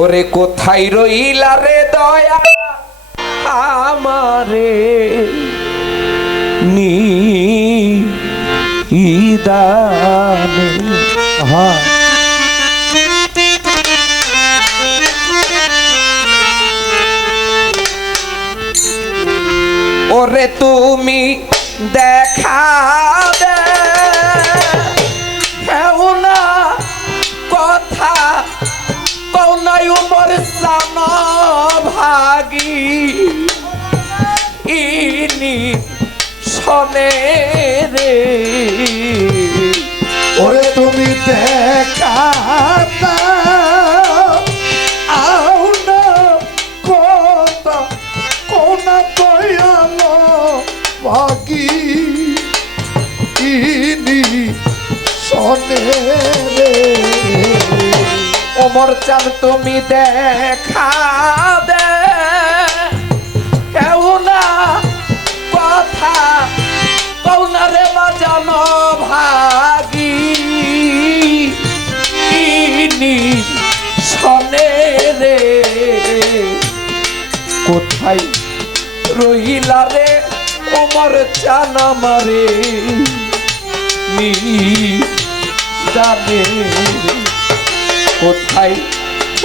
ওরে কোথায় রইলা রে দয়া আমারে নিদানে ওরে তুমি দেখা দে না কথা কৌনাই উমর সান ভাগি ইনি শোনে রে ওরে তুমি দেখা আও না কথা কোনা কয়ালো ভাগি ইনি শোনে রে ওমর চান তুমি দেখা দে কেউ না কথা কৌনা রে বাজানো ভাগি ইনি শোনে রে কোথায় রহিলা রে ওমর চান আমারে জানে কোথায়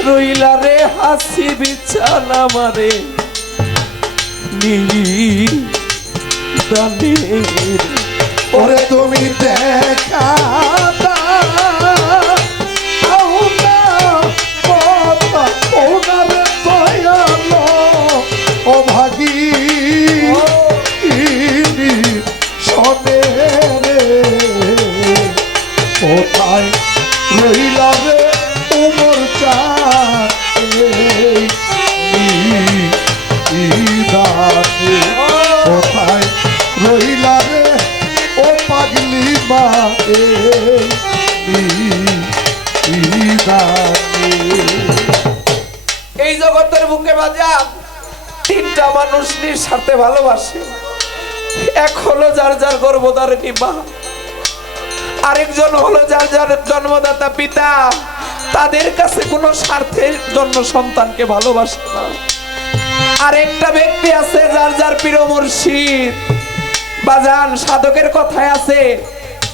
রইলা রে হাসি বিছানা মারে জানে ওরে তুমি দেখা আও না কথা ওনারে দয়ালো ও ভাগি ইনি শোনে রে কোথায় রইলা রে উমর চাঁদ কোথায় রইলা রে ও পাগলি মা এই জগতের বুকে বাজার তিনটা মানুষ নিঃস্বার্থে ভালোবাসে। এক হলো যার যার গর্ভধারিণী মা, আরেকজন হলো যার যার জন্মদাতা পিতা, তাদের কাছে কোনো স্বার্থের জন্য সন্তানকে ভালোবাসে না। আরেকটা ব্যক্তি আছে যার যার প্রিয় মুর্শিদ। বাজান সাধকের কথায় আছে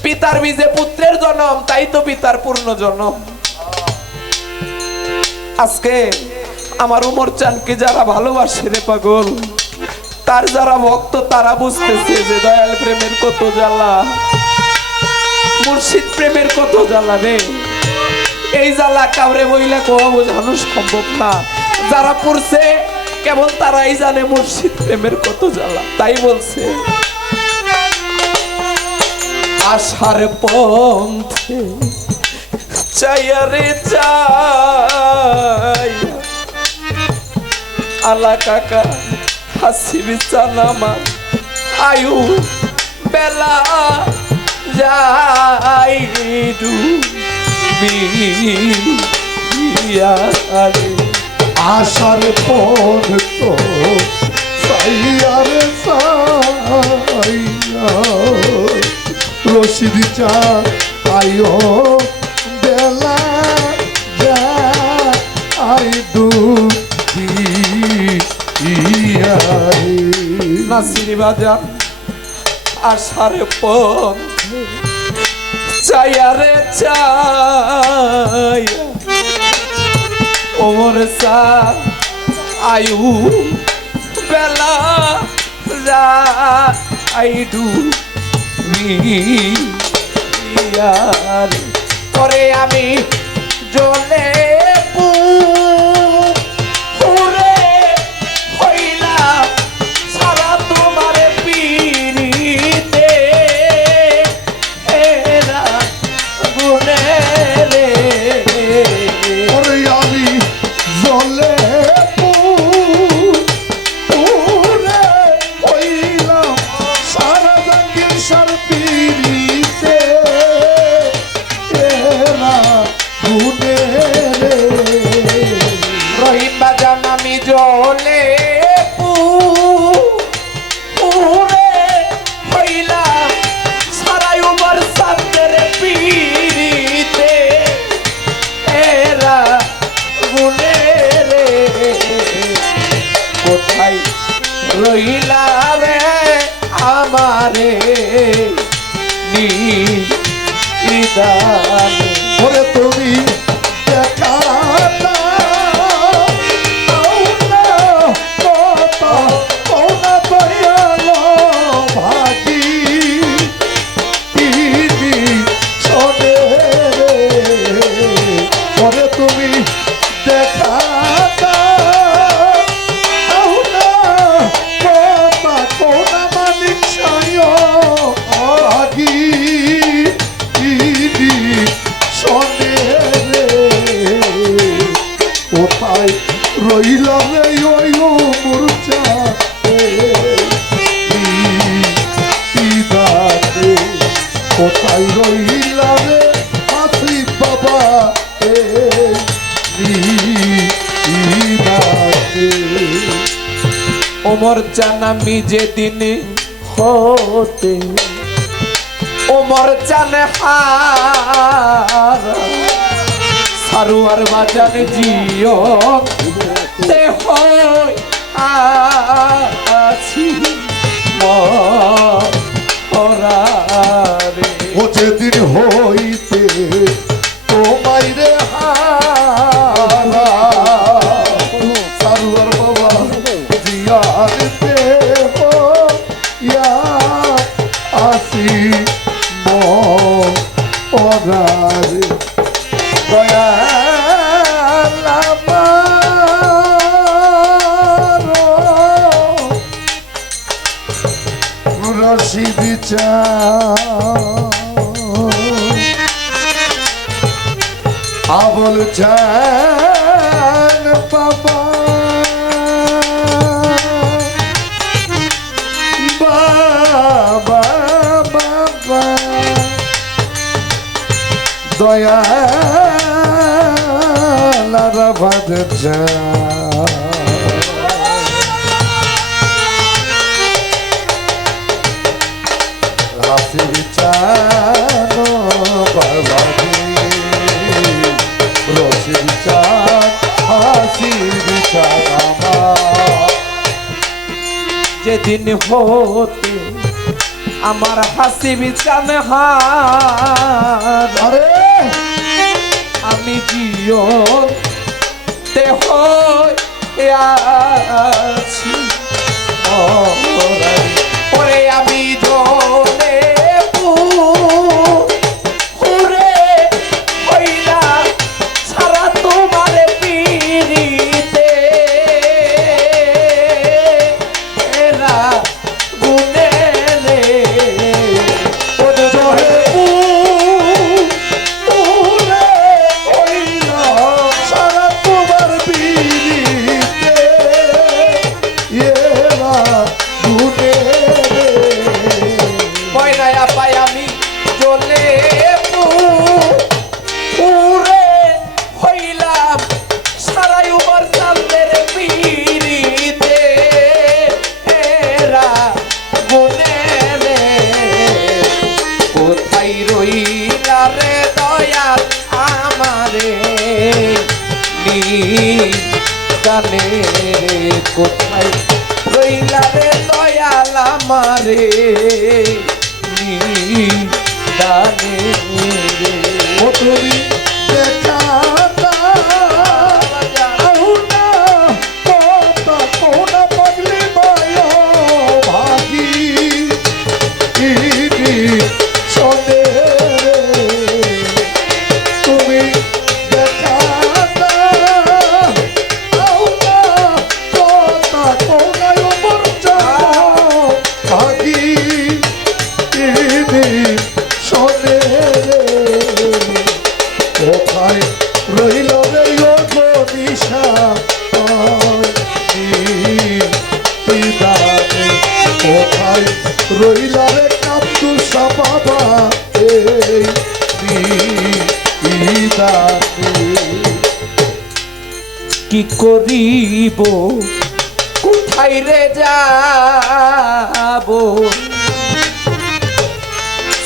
পিতার বীজে পুত্রের জন্ম, তাই তো পিতার পূর্ণ জন্ম। আজকে আমার উমর চানকে যারা ভালোবাসে রে পাগল, তার যারা ভক্ত তারা বুঝতেছে যে দয়াল প্রেমের কত জ্বালা, মুর্শিদ প্রেমের কত জ্বালা রে। এই জ্বালা কাউরে বইলে কোয়া বোঝানো সম্ভব না। যারা পড়ছে কেবল তারাই জানে মুর্শিদ প্রেমের কত জ্বালা। তাই বলছে আশার পন্থে চাইয়া রে চাই আলা কাকা হাসি বিছানামা আয়ু বেলা যাই ডুবিয়ারে আশার পর তো সাইয়ার সাইয়া রশিদ চা আয়ো বেলা যা আই ডুবিয়ারে নাসিরি বাজার আশার পন্থে চাইয়া রে চাই ওমর সা আয়ু বেলা আইডু করে আমি জলে পুরে হইলাম সারা তোমার পিড়িতে এরা গুনে রে ওরে আমি জলে পুরে হইলাম সারা জাঙ্গির সার পিড়িতে এরা গুনে রে রহিম বাজান আমি জলে পুরে হইলাম সারাই উমর সাদের পিড়িতে এরা গুনে দেখা দাও না বাবা কোনা মানিক সায় আগি ইদি শোনে রে কোথায় রইলা রে ওই মূর্ছা ইদাতে কোথায় রইলা রে হাসি বাবা ইদাতে ওমর চান আমি যেদিন হতে ওমর চান হার সারুয়ার বাজানে জিও দেহ আছি মরারে ও যেদিন হইতে তোমায় রে হারা সারুয়ার বাবা জিয়াতে ইয়া আসি মরারে দয়াল আমার রশিদ চা আবল চান বাবা বাবা বাবা দয়াল রাবাদ চা হাসির চান বাবাজি রশিদ চান হাসির চান আমার যেদিন হতে আমার হাসি বিচান হার আরে আমি জিও দেহ আছি ওরে আমি জলে পুরে হইলা সারা তোমার পিড়িতে এরা গুনে রে ওরে জলে পুরে হইল সারা তোমার বিড়িতে এরা গুনে রে ময়নায়া পাই আমি জলে পুরে হইলাম সারাই উমর চাঁদের পিড়িতে এরা গুনে রে কোথায় রইলা রে দয়াল আমারে জানে রে কোথায় রইলা রে দয়াল আমারে জানে রে ও তুমি দেখা দাও না কথা কোনা পাগলি মায়া ভাগি ইদি শোনে রে তুমি দেখা দাও না কথা কোনা মরচা ভাগি ইদি শোনে রে কোথায় রইল রে নিশা কোথায় রইল রে আব্দুল বাবা এই কি করিব কোথায় রে যাব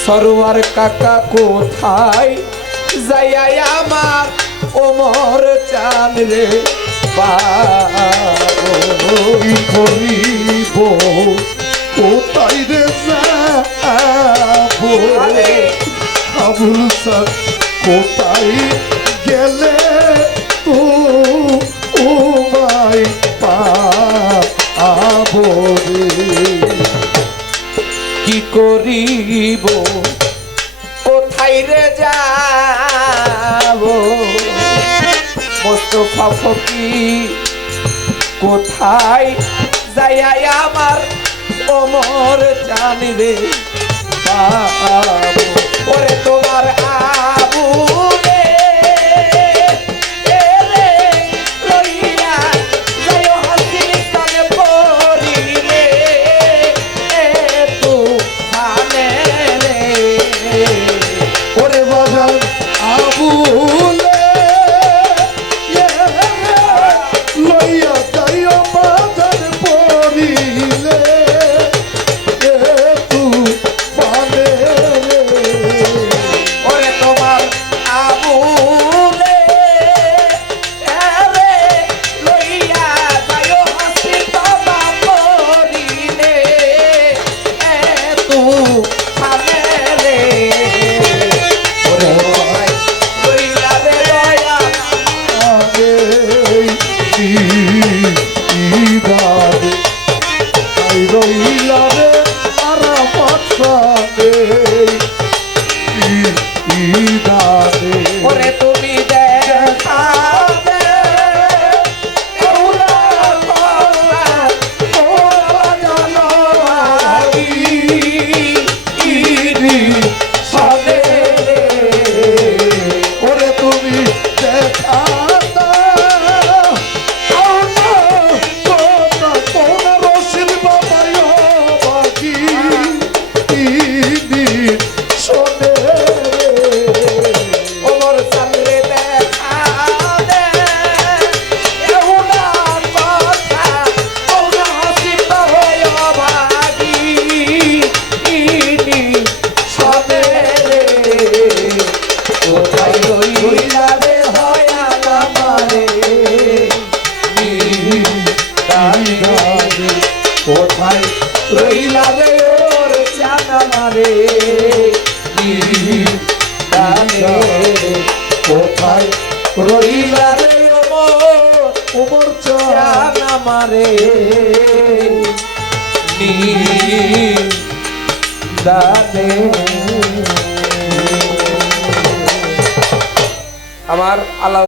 সরোয়ার কাকা কোথায় যাই আমার ওমর চান রে পাবো কি করিব কোথায় রে যাবো আবুল স্যার কোথায় গেলে তো উমাই পাবো রে কি করিব কোথায় রে যাব মস্ত তোফা ফকির কোথায় যাইয়া আমার ওমর জানি রে পাবো ওরে তোমার আবু রে রে লইয়া যাইও হাসিস্তানে পড়িলে তুফানে রে ওরে বাজান আবুলে লইয়া যাইও বাজার পড়িলে তুফানে ওরে তোমার আবুলে রে লইয়া যাইও হাসিস্তানে পড়িলে তুফানে রে ওরে তোমায় লইয়া রে লইয়া আগে ইদারে তাই রইলা রে আরাফাত সানে ইদারে ওরে তুমি দেখাবে ওরা তোরা ওরা জানো আই ইরি সাদে ওরে তুমি দেখাতা কোন রশিদ বাবায় বাকি শোনে ওমর সামনে দেখা দে এউনা কথা ওরা হাসিব হয় ভাগি ইনি সাদে কোথায় রইলা রে হয় আমারে কোথায় রইলা রে ওর জানা মারে কোথায় রইলা রে ওমর জানা মারে আমার আল্লাহ